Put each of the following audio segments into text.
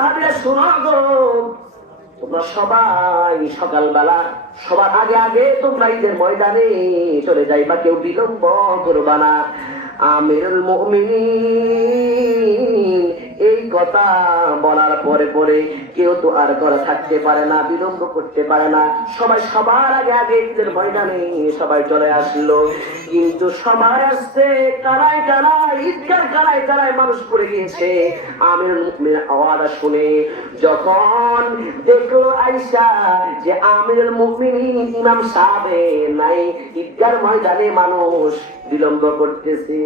সাহাবীরা শোনো গো, তোমরা সবাই সকালবেলা সবার আগে আগে তোমরা ঈদের ময়দানে চলে যাইবা, কেউ বিলম্ব করবা না। আমিরুল মুমিনিন এই কথা বলার পরে পরে কেউ তো আর ঘরে থাকতে পারে না, বিলম্ব করতে পারে না, সবাই সবার আগে আগে ঈদের ময়দানে সবাই চলে আসলো। কিন্তু সবাই আসছে কানায় কানায়, ঈদগার কানায় কানায় মানুষ পড়ে গিয়েছে। আমিরুল মুমিনিন আওয়াজ শুনে যখন দেখলো আয়েশা যে আমিরুল মুমিনিন ইমাম সাহেব নাই, ঈদগার ময়দানে মানুষ বিলম্ব করতেছে।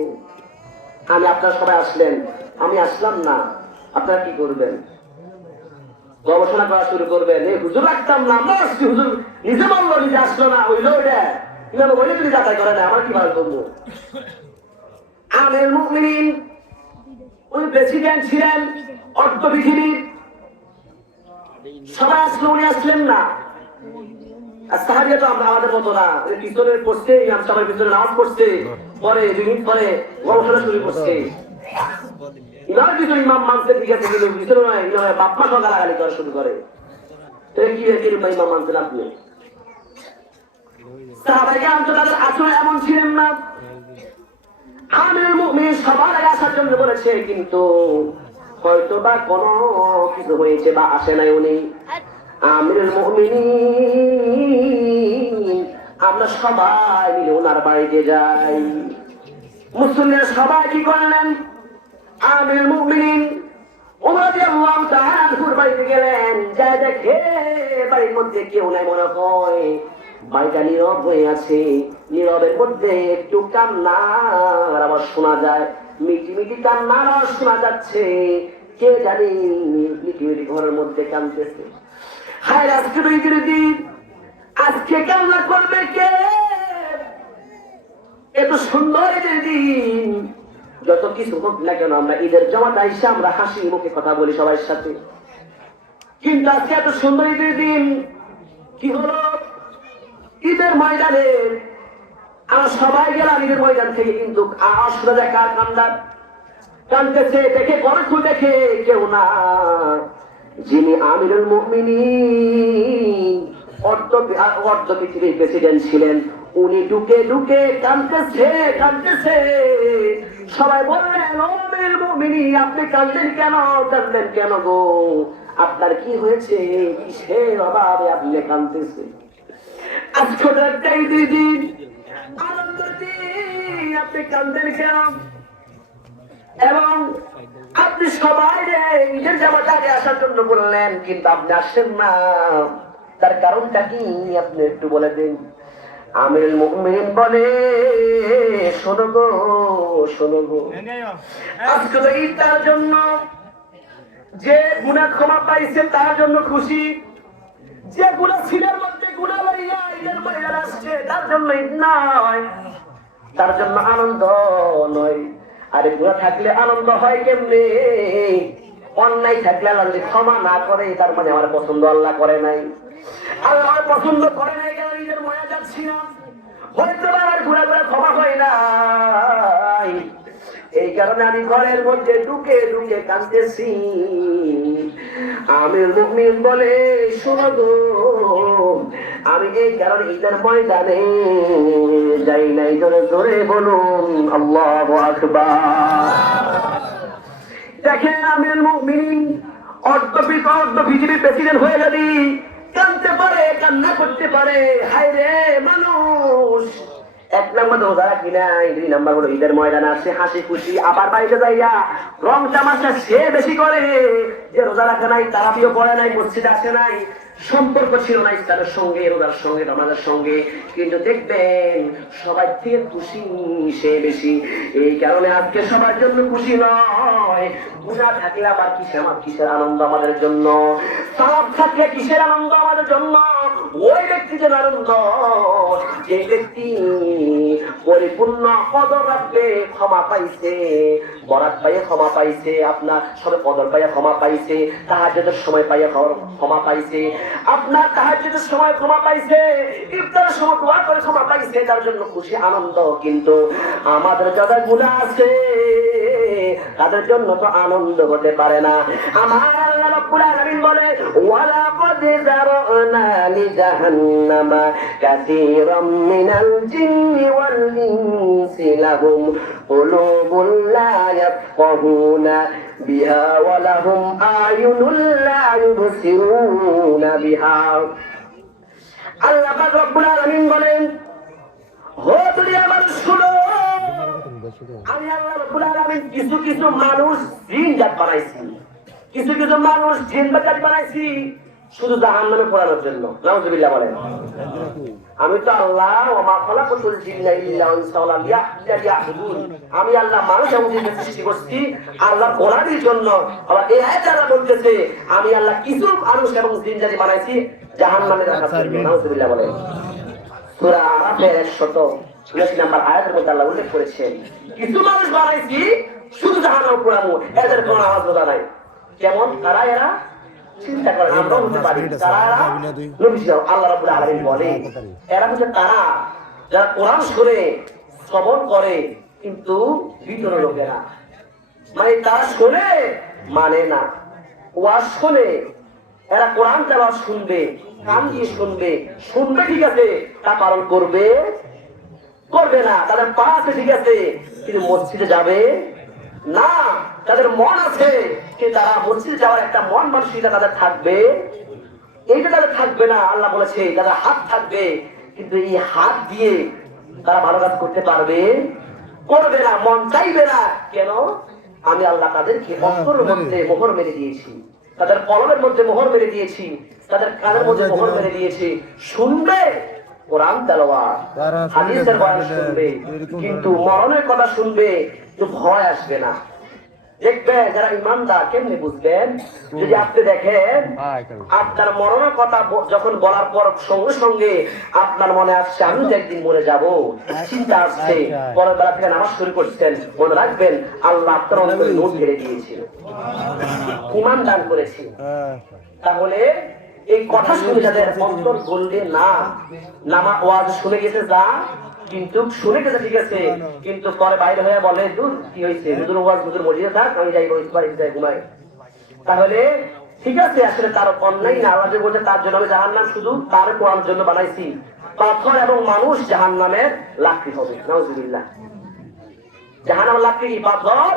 আমি আপনারা সবাই আসলেন, আমি আসলাম না, আপনারা কি করবেন? গবেষণা করা শুরু করবেন। এই হুজুর রাখতাম না, আমরা আসছি, হুজুর নিজে বললো নিজে আসলো না, ওইলো ওইটা ইমাম ওইলে তুমি যাচাই করে না, আমার কি ভালো করবো? আমিরুল মুমিনিন উনি প্রেসিডেন্ট ছিলেন অর্ধ পৃথিবীর, সবাই আসলো, উনি আসলেন না। সাহাবিরা তো আমরা আমাদের মতো না, পিছনের পড়ছে, ইমাম সাহেবের পিছনে নামাজ পড়ছে, পরে 2 মিনিট পরে গবেষণা শুরু করছে। ইমামের পিছনে ইমাম মানতে দিকে থেকে পিছনে নয়, বাপ মা গালাগালি করা শুরু করে। তো কি কিরকম ইমাম মানতেন আপনি? সাহাবায়ে আনতো তাদের আচরণ এমন ছিলেন না। আমিরুল মুমিনিন সবার আগে আসার জন্য বলেছে, কিন্তু হয়তো বা কোনো কিছু হয়েছে বা আসে নাই উনি। আমিরুল মুমিনিন আমরা সবাই মিলে ওনার বাড়িতে যাই। মুসলিমরা সবাই কি করলেন? আমিরুল মুমিনিন ওমর রাদিয়াল্লাহু তাআলা আনহুর বাড়িতে গেলেন, যায় দেখে বাড়ির মধ্যে কেউ নাই, মনে হয় বাড়িটা নীরব হয়ে আছে। নীরবের মধ্যে একটু কান্নার আওয়াজ শোনা যায়, মিটি মিটি কান্নার আওয়াজ শোনা যাচ্ছে। কে জানি মিটি মিটি ঘরের মধ্যে কাঁদতেছে। হায় আজকে তো ঈদের দিন, আজকে কান্না করবে কে? এত সুন্দর ঈদের দিন, যত কিছু হোক না কেন আমরা ঈদের জামাতে আইসা আমরা হাসি মুখে কথা বলি সবার সাথে, কিন্তু আজকে এত সুন্দর ঈদের দিন কি হলো? ঈদের ময়দানে আমরা সবাই গেলাম ঈদের ময়দান থেকে, কিন্তু আসলে কার কান্না কানতেছে দেখে ঘরে খুলে দেখে কেউ না। যিনি আমিরুল মুমিনিন অর্ধ পৃথিবীর প্রেসিডেন্ট ছিলেন, উনি ঢুকে ঢুকে কাঁদতেছে কাঁদতেছে। সবাই বললেন, ও আমিরুল মুমিনিন আপনি কাঁদলেন কেন? কাঁদলেন কেন গো? আপনার কি হয়েছে? কিসের অভাবে আপনি কাঁদতেছেন? আজকে একটা ঈদের দিন, আনন্দের দিন, আপনি কাঁদলেন কেন? এবং আপনি সবাই ঈদের জামাতে আগে আসার জন্য বললেন, কিন্তু আপনি আসেন না, তার কারণটা কি আপনি একটু বলে দিন। আমিরুল মুমিনিন বলে, শোনো গো শোনো গো, আজকে তো ঈদ, তার জন্য যে গুনাহ ক্ষমা পাইছে তার জন্য খুশি, যে গুনাহ ছিলের মধ্যে গুনাহ লইয়া ঈদের ময়দানে আসছে তার জন্য ঈদ নয়, তার জন্য আনন্দ নয়। আরে গুনাহ থাকলে আনন্দ হয় কেমনে? অন্যায় থাকলে আল্লাহ যদি ক্ষমা না করে, তার মানে আমার পছন্দ আল্লাহ করে নাই। আল্লাহ আমার পছন্দ করে নাই, কেন ঈদের ময়দানে যাচ্ছি না, হয়তো আমার গুনাহ করে ক্ষমা হয় নাই, এই কারণে আমি ঘরের মধ্যে ঢুকে ঢুকে কাঁদতেছি। আমিরুল মুমিনিন বলে, শোনো গো, আমি এই কারণে ঈদের ময়দানে যাই নাই। জোরে জোরে বলুন আল্লাহু আকবার। দেখেন আমিরুল মুমিনিন অর্ধ পৃথিবীর প্রেসিডেন্ট হয়ে যদি কাঁদতে পারে, কান্না করতে পারে, হায় রে মানুষ। 1 নম্বর রোজা রাখি নাই, 2 নম্বর হলো ঈদের ময়দানে আসে হাসি খুশি, আবার বাড়িতে যাইয়া রং তামাশা সে বেশি করে। যে রোজা রাখে নাই, তারাবিও পড়ে নাই, মসজিদে আসে নাই, সম্পর্ক ছিল না ইসলামের সঙ্গে, রোজার সঙ্গে, নামাজের সঙ্গে, কিন্তু দেখবেন সবাই থেকে খুশি সে বেশি। এই কারণে আজকে সবার জন্য খুশি নয়। গুনাহ থাকলে আবার কিসের আনন্দ আমাদের জন্য? সওয়াব থাকলে কিসের আনন্দ আমাদের জন্য? ওই ব্যক্তি যে আনন্দ, যে ব্যক্তি পরিপূর্ণ কদর রাখবে, ক্ষমা পাইছে, বরাত পাইয়ে ক্ষমা পাইছে, আপনার সবে কদর পাইয়ে ক্ষমা পাইছে, তাহাজ্জুদের সময় পাইয়ে ক্ষমা পাইছে, আপনার তাহাজ্জুদের সময় ক্ষমা পাইছে, ইফতারের সময় দোয়া করে ক্ষমা পাইছে, তার জন্য খুশি আনন্দ। কিন্তু আমাদের যাদের গুনাহ আছে তাদের জন্য তো আনন্দ হতে পারে না। আমার আল্লাহ রব্বুল আলামিন বলে ওয়ালাকাদ যারানা লিজাহান্নামা কাসীরাম মিনাল জিন্নি ওয়াল ইনসি লাহুম কুলুবুন লা ইয়াফকাহুনা বিহা ওয়া লাহুম আয়ুনুন লা ইউবসিরুনা বিহা। আল্লাহ পাক রব্বুল আলামিন বলেন, ও দুনিয়ার মানুষ শুনো, আমি আল্লাহ রাব্বুল আলামিন কিছু কিছু মানুষ জিন জাত বানাইছি, কিছু কিছু মানুষ জিন জাত বানাইছি শুধু জাহান্নামে পড়ানোর জন্য। নাউযুবিল্লাহ বলেন। আমি তো আল্লাহ ওয়া মা খালাকাতুল জিন্না ইল্লা ওয়াল ইনসা লিয়াবুদুন, আমি আল্লাহ মানুষ এবং জিনকে সৃষ্টি করছি আল্লাহ গোলামির জন্য। আবার এই আয়াতে আল্লাহ বলতেছে আমি আল্লাহ কিছু মানুষ এবং জিন জাতি বানাইছি জাহান্নামে রাখার জন্য। নাউযুবিল্লাহ বলেন। সূরা আরাফের 179 নম্বর আয়াতের মধ্যে আল্লাহ উল্লেখ করেছেন কিছু মানুষ বানাইছি শুধু জাহান্নামে পোড়াবো, এদের কোনো আওয়াজ বোঝা নাই। কেমন তারা? এরা চিন্তা করে আমরা হতে পারি তারা আল্লাহ রাব্বুল আলামিন বলে এরা হচ্ছে তারা যারা কোরআন শুনে শ্রবণ করে কিন্তু ভিতরে লোকেরা, মানে তারা শুনে মানে না, ওয়াজ শুনে, এরা কোরআন তেলাওয়াত শুনবে, কান দিয়ে শুনবে, শুনবে ঠিক আছে, তা পালন করবে করবে না। তাদের পা আছে ঠিক আছে কিন্তু মসজিদে যাবে না। তাদের মন আছে যে তারা মসজিদে যাওয়ার একটা মন মানসিকতা তাদের থাকবে, এইটা তাদের থাকবে না। আল্লাহ বলেছে তাদের হাত থাকবে কিন্তু এই হাত দিয়ে তারা ভালো কাজ করতে পারবে করবে না, মন চাইবে না। কেন? আমি আল্লাহ তাদেরকে অন্তরের মধ্যে মোহর মেরে দিয়েছি, তাদের কলমের মধ্যে মোহর মেরে দিয়েছি, তাদের কানের মধ্যে মোহর মেরে দিয়েছি। শুনবে কোরআন তেলাওয়াত, হাদিসের বয়ান শুনবে, কিন্তু মরণের কথা শুনবে তো ভয় আসবে না। দেখবেন যারা ইমানদার কেমনে বুঝবেন, যদি আপনি দেখেন আপনার মরণের কথা যখন বলার পর সঙ্গে সঙ্গে আপনার মনে আসছে আমি তো একদিন মরে যাব, চিন্তা আসছে, পরের বেলা থেকে নামাজ শুরু করছেন, মনে রাখবেন আল্লাহ আপনার অন্তরে নূর ঢেলে দিয়েছিল, ঈমান দান করেছে। তাহলে এই কথা শুনে যাদের অন্তর গলবে না, নামাজ ওয়াজ শুনে গেছে যা, কিন্তু শুনে গেছে ঠিক আছে, কিন্তু পরে বাইরে হয়ে বলে দূর কি হয়েছে, হুজুর ওয়াজ হুজুর মসজিদে থাক, আমি যাই বাড়িতে যাই ঘুমাই, তাহলে ঠিক আছে আসলে তার অন্যায় না। আল্লাহ বলছে তার জন্য আমি জাহান্নাম শুধু তার কোরআন জন্য বানাইছি, পাথর এবং মানুষ জাহান্নামের লাকড়ি হবে। নাউযুবিল্লাহ। জাহান্নামের লাকড়ি কি? পাথর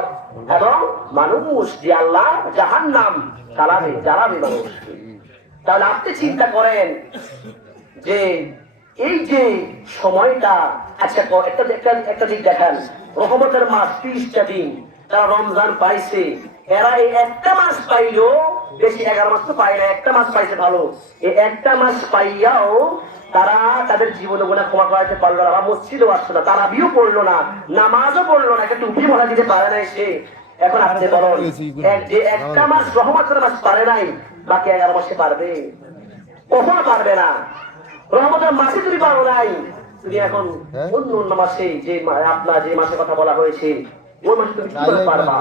এবং মানুষ, যে আল্লাহ জাহান্নাম জ্বালাবে মানুষকে। তাহলে আপনি চিন্তা করেন যে এই যে সময়টা, আচ্ছা একটা দিক দেখেন, রহমতের মাস 30টা দিন, তারা রমজান পাইছে, এরা এই একটা মাস পাইলো, বেশি 11 মাস তো পাই না, একটা মাস পাইছে ভালো। এই একটা মাস পাইয়াও তারা তাদের জীবনে গুনাহ ক্ষমা করাতে পারলো না, মসজিদেও আসলো না, তারাবিও পড়লো না, নামাজও পড়লো না, একটা টুপি মাথা দিতে পারে নাই সে। এখন আপনি বলুন যে একটা মাস রহমতের মাস পারে নাই, বাকি 11 মাসে পারবে? কখনো পারবে না। রহমতের মাসে তুমি পারো নাই, তুমি এখন অন্য অন্য মাসে যে আপনার যে মাসে কথা বলা হয়েছে ওই মাসে তুমি কি করে পারবা?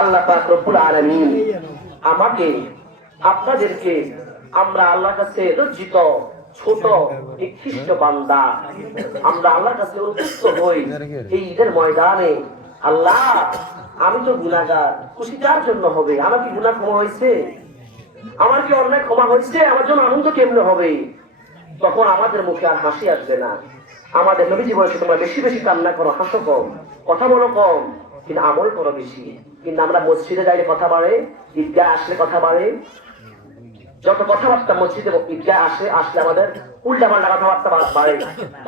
আল্লাহ পাক রব্বুল আলামিন আমাকে আপনাদেরকে, আমরা আল্লাহর কাছে লজ্জিত ছোট নিকৃষ্ট বান্দা, আমরা আল্লাহর কাছে অনুতপ্ত হই এই ঈদের ময়দানে। আল্লাহ আমি তো গুনাহগার, খুশি কার জন্য হবে? আমার কি গুনাহ ক্ষমা হয়েছে? আমার কি অন্যায় ক্ষমা হয়েছে? আমার জন্য আনন্দ কেমনে হবে? তখন আমাদের মুখে আর হাসি আসবে না। আমাদের নবীজি বলেছে তোমরা বেশি বেশি কান্না করো, হাসো কম, কথা বলো কম, কিন্তু আমল করো বেশি। কিন্তু আমরা মসজিদে যাইলে কথা বাড়ে, ঈদগাহ আসলে কথা বাড়ে, যত কথাবার্তা মসজিদে ঈদগাহ আসলে আমাদের উল্টা পাল্টা কথাবার্তা বাড়ে,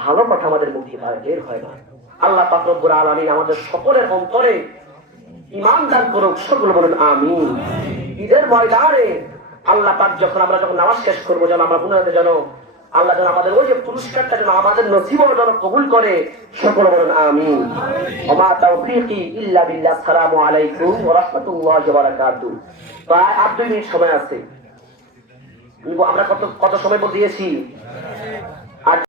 ভালো কথা আমাদের মুখে বের হয় না। আল্লাহ পাক রব্বুল আলামিন আমাদের সকলের অন্তরে ঈমান দান করুক, সকলে বলুন আমিন। ঈদের ময়দানে আল্লাহ পাক যখন নামাজ শেষ করবো, যেন আমরা গুনাহতে যেন আল্লাহ যেন আমাদের ওই যে পুরস্কারটা যেন আমাদের নসিবও যেন কবুল করে, সকলে বলুন আমিন। ওমা তাওফীকি ইল্লা বিল্লাহ। আসসালামু আলাইকুম ওয়া রাহমাতুল্লাহি ওয়া বারাকাতুহু। প্রায় 8 মিনিট সময় আছে। আমরা কত সময় দিয়েছি?